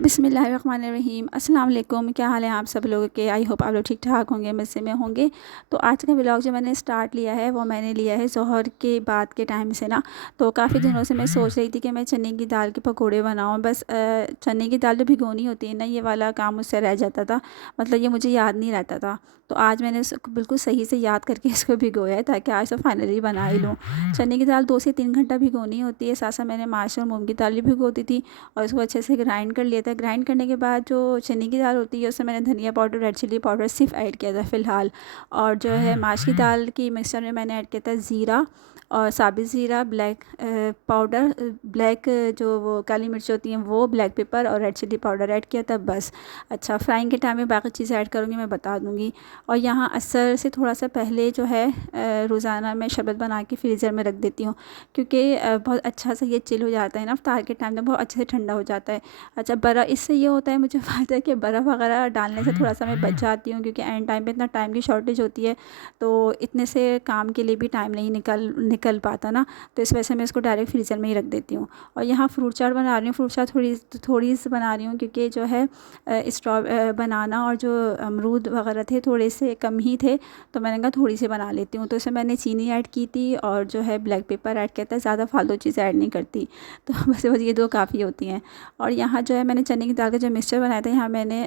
बिस्मिल्लाहिर्रहमानिर्रहीम। अस्सलाम वालेकुम। क्या हाल है आप सब लोगों के? आई होप आप लोग ठीक ठाक होंगे, मुझसे में होंगे। तो आज का व्लॉग जो मैंने स्टार्ट लिया है वो मैंने लिया है ज़ोहर के बाद के टाइम से ना। तो काफ़ी दिनों से मैं सोच रही थी कि मैं चने की दाल के पकोड़े बनाऊँ, बस चने की दाल जो भिगोनी होती है ना, ये वाला काम मुझसे रह जाता था। मतलब ये मुझे याद नहीं रहता था। तो आज मैंने इसको बिल्कुल सही से याद करके इसको भिगोया है ताकि आज तो फाइनली बना ही लूँ। चने की दाल 2 से 3 घंटा भिगोनी होती है। साथ साथ मैंने माश और मूंग की दाल भी भिगो दी थी और इसको अच्छे से ग्राइंड कर लिया था। ग्राइंड करने के बाद जो चने की दाल होती है उसमें मैंने धनिया पाउडर, रेड चिली पाउडर सिर्फ ऐड किया था फ़िलहाल। और जो है माश की दाल की मिक्सचर में मैंने ऐड किया था ज़ीरा और साबित ज़ीरा, ब्लैक पाउडर, ब्लैक जो वो काली मिर्च होती हैं वो, ब्लैक पेपर और रेड चिली पाउडर ऐड किया था बस। अच्छा, फ्राइंग के टाइम में बाकी चीज़ें ऐड करूँगी, मैं बता दूँगी। और यहाँ असर से थोड़ा सा पहले जो है रोज़ाना मैं शरबत बना के फ्रीज़र में रख देती हूँ, क्योंकि बहुत अच्छा से ये चिल हो जाता है ना, इफ्तार के टाइम में बहुत अच्छे से ठंडा हो जाता है। अच्छा, बर्फ़ इससे ये होता है, मुझे फ़ायदा है कि बर्फ़ वगैरह डालने से थोड़ा सा मैं बच जाती हूँ, क्योंकि एंड टाइम पे इतना टाइम की शॉर्टेज होती है तो इतने से काम के लिए भी टाइम नहीं निकल पाता ना। तो इस वजह से मैं इसको डायरेक्ट फ्रीज़र में ही रख देती हूँ। और यहाँ फ्रूट चाट बना रही हूँ। फ्रूट चाट थोड़ी सी बना रही हूँ, क्योंकि जो है बनाना और जो अमरूद वगैरह थे थोड़े से कम ही थे, तो मैंने कहा थोड़ी सी बना लेती हूँ। तो इसमें मैंने चीनी ऐड की थी और जो है ब्लैक पेपर ऐड किया था, ज़्यादा फालतू चीज़ें ऐड नहीं करती। तो बस ये 2 काफ़ी होती हैं। और यहाँ जो है मैंने चने की दाल का जो मिक्सचर बनाया था, यहाँ मैंने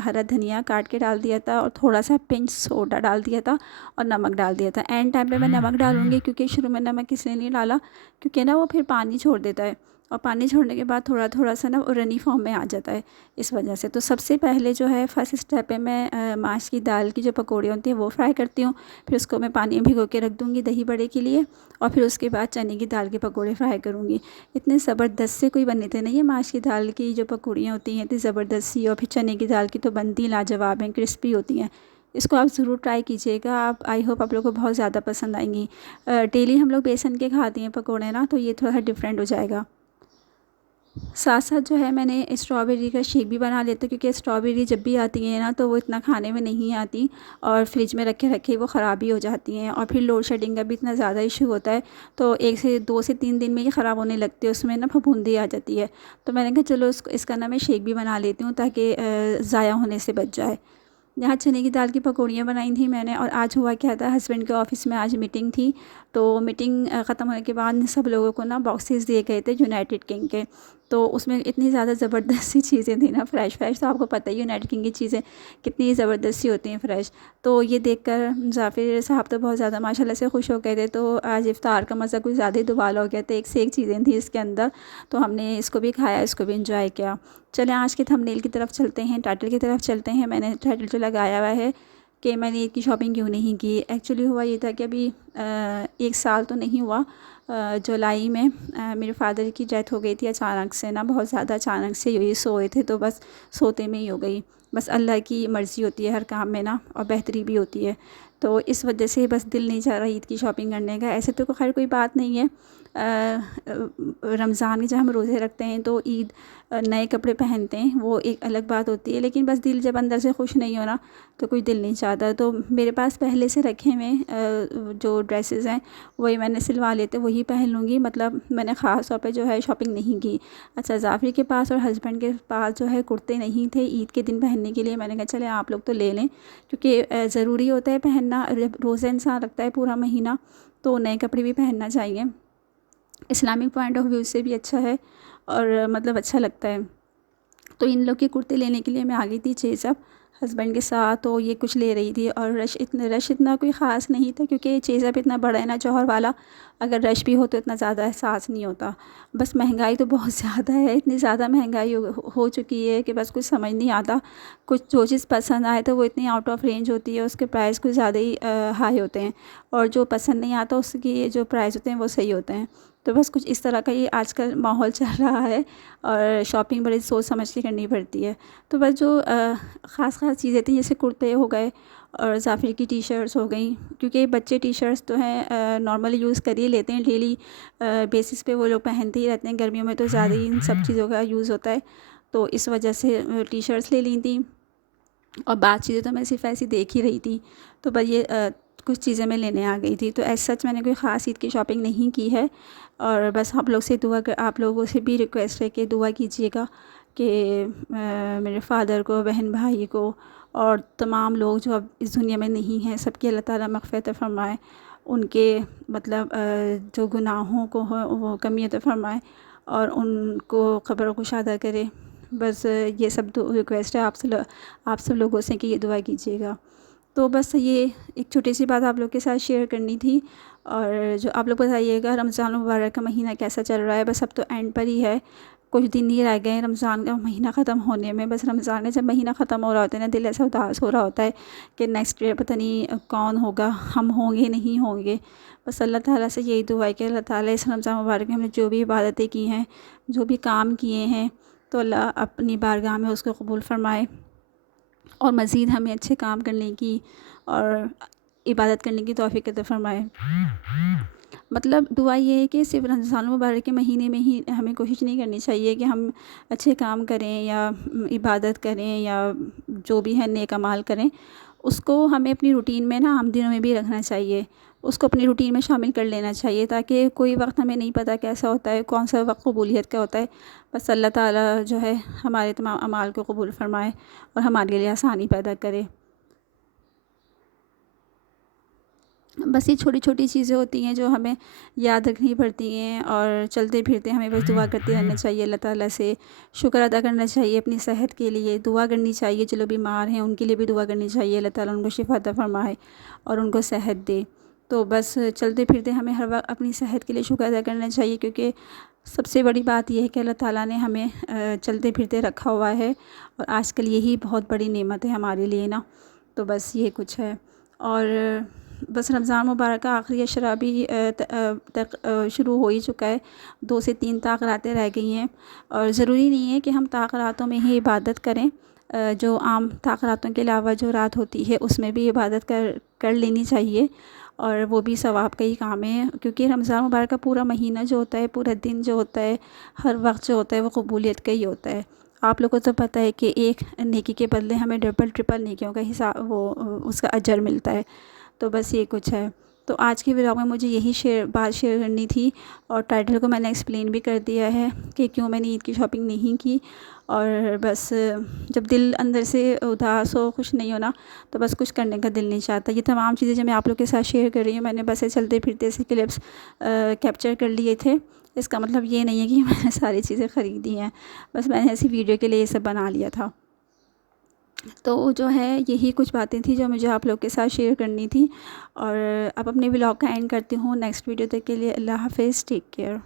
हरा धनिया काट के डाल दिया था और थोड़ा सा पिंच सोडा डाल दिया था और नमक डाल दिया था। एंड टाइम पे मैं नमक डालूँगी, क्योंकि शुरू में नमक इसलिए नहीं डाला क्योंकि ना वो फिर पानी छोड़ देता है, और पानी छोड़ने के बाद थोड़ा थोड़ा सा ना वो रनी फॉर्म में आ जाता है, इस वजह से। तो सबसे पहले जो है फर्स्ट स्टेप पे मैं माश की दाल की जो पकौड़ी होती है वो फ्राई करती हूँ। फिर उसको मैं पानी में भिगो के रख दूँगी दही बड़े के लिए, और फिर उसके बाद चने की दाल के पकौड़े फ्राई करूँगी। इतने ज़बरदस्त से कोई बने थे ना ये माश की दाल की जो पकौड़ियाँ होती हैं, इतनी ज़बरदस्त सी। और फिर चने की दाल की तो बनती लाजवाब हैं, क्रिस्पी होती हैं। इसको आप ज़रूर ट्राई कीजिएगा। आप आई होप आप लोगों को बहुत ज़्यादा पसंद आएंगी। डेली हम लोग बेसन के खाते हैं पकौड़े ना, तो ये थोड़ा सा डिफरेंट हो जाएगा। साथ साथ जो है मैंने स्ट्रॉबेरी का शेक भी बना लेती हूँ, क्योंकि स्ट्रॉबेरी जब भी आती है ना तो वो इतना खाने में नहीं आती और फ्रिज में रखे रखे वो ख़राब भी हो जाती हैं। और फिर लोड शेडिंग का भी इतना ज़्यादा इशू होता है, तो 2 से 3 दिन में ये ख़राब होने लगती है, उसमें ना फफूंदी आ जाती है। तो मैंने कहा चलो इसका ना मैं शेक भी बना लेती हूँ, ताकि ज़ाया होने से बच जाए। यहाँ चने की दाल की पकौड़ियाँ बनाई थी मैंने। और आज हुआ क्या था, हस्बैंड के ऑफ़िस में आज मीटिंग थी। तो मीटिंग ख़त्म होने के बाद सब लोगों को ना बॉक्सेस दिए गए थे यूनाइटेड किंग के। तो उसमें इतनी ज़्यादा ज़बरदस्त सी चीज़ें थी ना, फ़्रेश फ़्रेश। तो आपको पता ही है यूनाइटेड किंग की चीज़ें कितनी ज़बरदस्त सी होती हैं, फ़्रेश। तो ये देखकर मुसाफिर साहब तो बहुत ज़्यादा माशाल्लाह से खुश हो गए थे। तो आज इफ़्तार का मज़ा कुछ ज़्यादा ही दुबाला हो गया था, एक से एक चीज़ें थी इसके अंदर। तो हमने इसको भी खाया, इसको भी इंजॉय किया। चलें आज के थंबनेल की तरफ चलते हैं, टाइटल की तरफ चलते हैं। मैंने टाइटल जो लगाया हुआ है कि मैंने ईद की शॉपिंग क्यों नहीं की। एक्चुअली हुआ ये था कि अभी 1 साल तो नहीं हुआ, जुलाई में मेरे फादर की डेथ हो गई थी अचानक से ना, बहुत ज़्यादा अचानक से हुई। सोए थे तो बस सोते में ही हो गई। बस अल्लाह की मर्ज़ी होती है हर काम में ना, और बेहतरी भी होती है। तो इस वजह से बस दिल नहीं चाह रहा ईद की शॉपिंग करने का। ऐसे तो खैर कोई बात नहीं है, रमज़ान के जब हम रोज़े रखते हैं तो ईद नए कपड़े पहनते हैं, वो एक अलग बात होती है। लेकिन बस दिल जब अंदर से खुश नहीं हो ना, तो कोई दिल नहीं चाहता। तो मेरे पास पहले से रखे हुए जो ड्रेसेस हैं वही मैंने सिलवा लेते, वही पहन लूँगी। मतलब मैंने ख़ास तौर पे जो है शॉपिंग नहीं की। अच्छा, जाफ़री के पास और हस्बैंड के पास जो है कुर्ते नहीं थे ईद के दिन पहनने के लिए। मैंने कहा चले आप लोग तो ले लें, क्योंकि ज़रूरी होता है पहनना। जब रोज़ा इंसान रखता है पूरा महीना, तो नए कपड़े भी पहनना चाहिए। इस्लामिक पॉइंट ऑफ व्यू से भी अच्छा है और मतलब अच्छा लगता है। तो इन लोग के कुर्ते लेने के लिए मैं आ गई थी चेज़अप हस्बैंड के साथ। तो ये कुछ ले रही थी, और रश इतना कोई ख़ास नहीं था, क्योंकि चेज़अप इतना बड़ा है ना जौहर वाला। अगर रश भी हो तो इतना ज़्यादा एहसास नहीं होता। बस महंगाई तो बहुत ज़्यादा है, इतनी ज़्यादा महंगाई हो चुकी है कि बस कुछ समझ नहीं आता। कुछ जो चीज़ पसंद आए तो वो इतनी आउट ऑफ रेंज होती है, उसके प्राइस कुछ ज़्यादा ही हाई होते हैं। और जो पसंद नहीं आता उसकी जो प्राइस होते हैं वो सही होते हैं। तो बस कुछ इस तरह का ये आजकल माहौल चल रहा है, और शॉपिंग बड़ी सोच समझ के करनी पड़ती है। तो बस जो ख़ास चीज़ें थी, जैसे कुर्ते हो गए और जाफ़री की टी शर्ट्स हो गई, क्योंकि बच्चे टी शर्ट्स तो हैं नॉर्मली यूज़ कर ही लेते हैं, डेली बेसिस पे वो लोग पहनते ही रहते हैं। गर्मियों में तो ज़्यादा ही इन सब चीज़ों का यूज़ होता है, तो इस वजह से टी शर्ट्स ले ली थी। और बाकी चीज़ें तो मैं सिर्फ ऐसी देख ही रही थी। तो बस ये कुछ चीज़ें मैं लेने आ गई थी। तो एज़ सच मैंने कोई ख़ास ईद की शॉपिंग नहीं की है। और बस आप लोग से भी रिक्वेस्ट है कि दुआ कीजिएगा कि मेरे फ़ादर को, बहन भाई को और तमाम लोग जो अब इस दुनिया में नहीं हैं, सबकी अल्लाह ताला मग़फ़िरत फ़रमाए। उनके मतलब जो गुनाहों को हो वो कमी अता फ़रमाए और उनको क़ब्र कुशादा करे। बस ये सब रिक्वेस्ट है आप सब लोगों से कि ये दुआ कीजिएगा। तो बस ये एक छोटी सी बात आप लोग के साथ शेयर करनी थी। और जो आप लोग बताइएगा रमज़ान मुबारक का महीना कैसा चल रहा है। बस अब तो एंड पर ही है, कुछ दिन ही रह गए हैं रमज़ान का महीना ख़त्म होने में। बस रमज़ान का जब महीना ख़त्म हो रहा होता है ना, दिल ऐसा उदास हो रहा होता है कि नेक्स्ट ईयर पता नहीं कौन होगा, हम होंगे नहीं होंगे। बस अल्लाह ताला से यही दुआ है कि अल्लाह ताला इस रमज़ान मुबारक में हमने जो भी इबादतें की हैं, जो भी काम किए हैं, तो अल्लाह अपनी बारगाह में उसको कबूल फ़रमाए और मज़ीद हमें अच्छे काम करने की और इबादत करने की तौफ़ीक़ अता फ़रमाए। मतलब दुआ ये है कि सिर्फ़ रमज़ान मुबारक के महीने में ही हमें कोशिश नहीं करनी चाहिए कि हम अच्छे काम करें या इबादत करें या जो भी है नेक अमाल करें। उसको हमें अपनी रूटीन में ना आम दिनों में भी रखना चाहिए, उसको अपनी रूटीन में शामिल कर लेना चाहिए, ताकि कोई वक्त हमें नहीं पता कैसा होता है, कौन सा वक्त कबूलियत का होता है। बस अल्लाह ताला जो है हमारे तमाम अमाल को कबूल फ़रमाए और हमारे लिए आसानी पैदा करे। बस ये छोटी-छोटी चीज़ें होती हैं जो हमें याद रखनी पड़ती हैं और चलते फिरते हमें बस दुआ करते रहना चाहिए अल्लाह ताला से। शुक्र अदा करना चाहिए अपनी सेहत के लिए, दुआ करनी चाहिए जो लोग बीमार हैं उनके लिए भी दुआ करनी चाहिए अल्लाह ताला उनको शिफ़ा अता फ़रमाए और उनको सेहत दे। तो बस चलते फिरते हमें हर वक़्त अपनी सेहत के लिए शुक्र अदा करना चाहिए, क्योंकि सबसे बड़ी बात ये है कि अल्लाह ताला ने हमें चलते फिरते रखा हुआ है और आजकल यही बहुत बड़ी नेमत है हमारे लिए ना। तो बस ये कुछ है। और बस रमज़ान मुबारक का आखिरी अशरा भी शुरू हो ही चुका है। 2 से 3 ताक रातें रह गई हैं और ज़रूरी नहीं है कि हम ताक रातों में ही इबादत करें। जो आम ताक रातों के अलावा जो रात होती है उसमें भी इबादत कर लेनी चाहिए और वो भी सवाब का ही काम है, क्योंकि रमज़ान मुबारक का पूरा महीना जो होता है, पूरा दिन जो होता है, हर वक्त जो होता है वो कबूलियत का ही होता है। आप लोगों को तो पता है कि एक नेकी के बदले हमें डबल ट्रिपल नेकियों का हिसाब वो उसका अजर मिलता है। तो बस ये कुछ है। तो आज के व्लॉग में मुझे यही बात शेयर करनी थी और टाइटल को मैंने एक्सप्लेन भी कर दिया है कि क्यों मैंने ईद की शॉपिंग नहीं की। और बस जब दिल अंदर से उदास हो, खुश नहीं हो ना, तो बस कुछ करने का दिल नहीं चाहता। ये तमाम चीज़ें जो मैं आप लोग के साथ शेयर कर रही हूँ, मैंने बस चलते फिरते ऐसे क्लिप्स कैप्चर कर लिए थे। इसका मतलब ये नहीं है कि मैंने सारी चीज़ें ख़रीदी हैं, बस मैंने ऐसी वीडियो के लिए ये सब बना लिया था। तो जो है यही कुछ बातें थी जो मुझे आप लोग के साथ शेयर करनी थी और अब अपने व्लॉग का एंड करती हूँ। नेक्स्ट वीडियो तक के लिए अल्लाह हाफ़िज़, टेक केयर।